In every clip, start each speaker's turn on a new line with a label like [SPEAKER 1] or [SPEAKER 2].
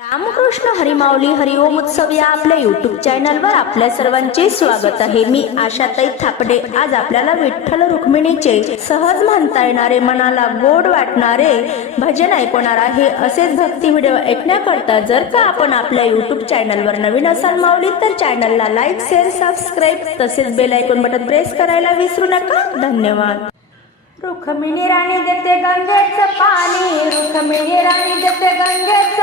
[SPEAKER 1] रामकृष्ण हरिमावली हरिओम उत्सव या आपल्या युट्यूब चॅनलवर आपल्या सर्वांचे स्वागत आहे. मी आशाताई थापडे. आज आपल्याला विठ्ठल रुक्मिणीचे सहज म्हणता येणारे मनाला गोड वाटणारे भजन ऐकणार आहे. असेच भक्ती व्हिडिओ ऐकण्याकरता जर का आपण आपल्या युट्यूब चॅनलवर नवीन असाल माऊली तर चॅनलला लाईक शेअर सबस्क्राईब तसेच बेल ऐकून बटन प्रेस करायला विसरू नका. धन्यवाद. रुक्मिणी राणी देते गंगेच पाणी रुक्मिणी राणी देते गंगेच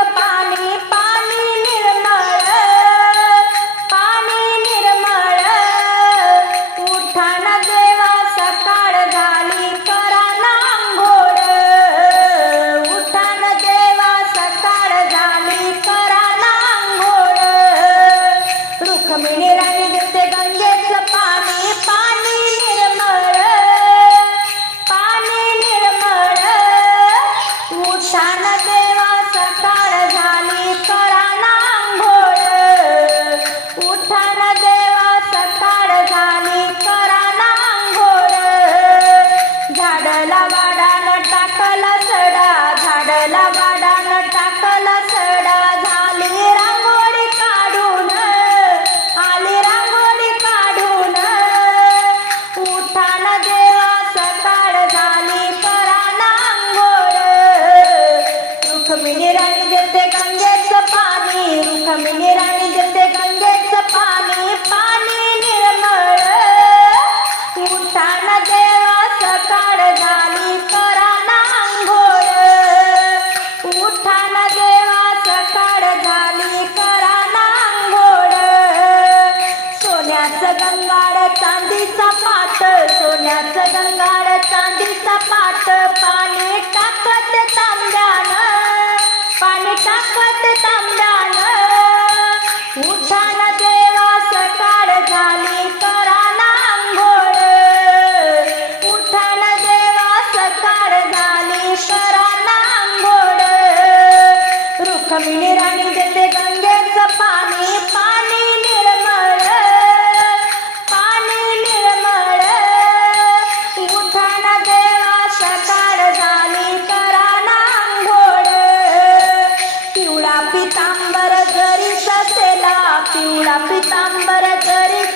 [SPEAKER 1] गंगाड चांदीचा पाट सोन्याचं गंगाड चांदीचा पाट पाणी टाकत तांब्यानं पाणी टाकत तांब्या पिवळा पितांबर तरी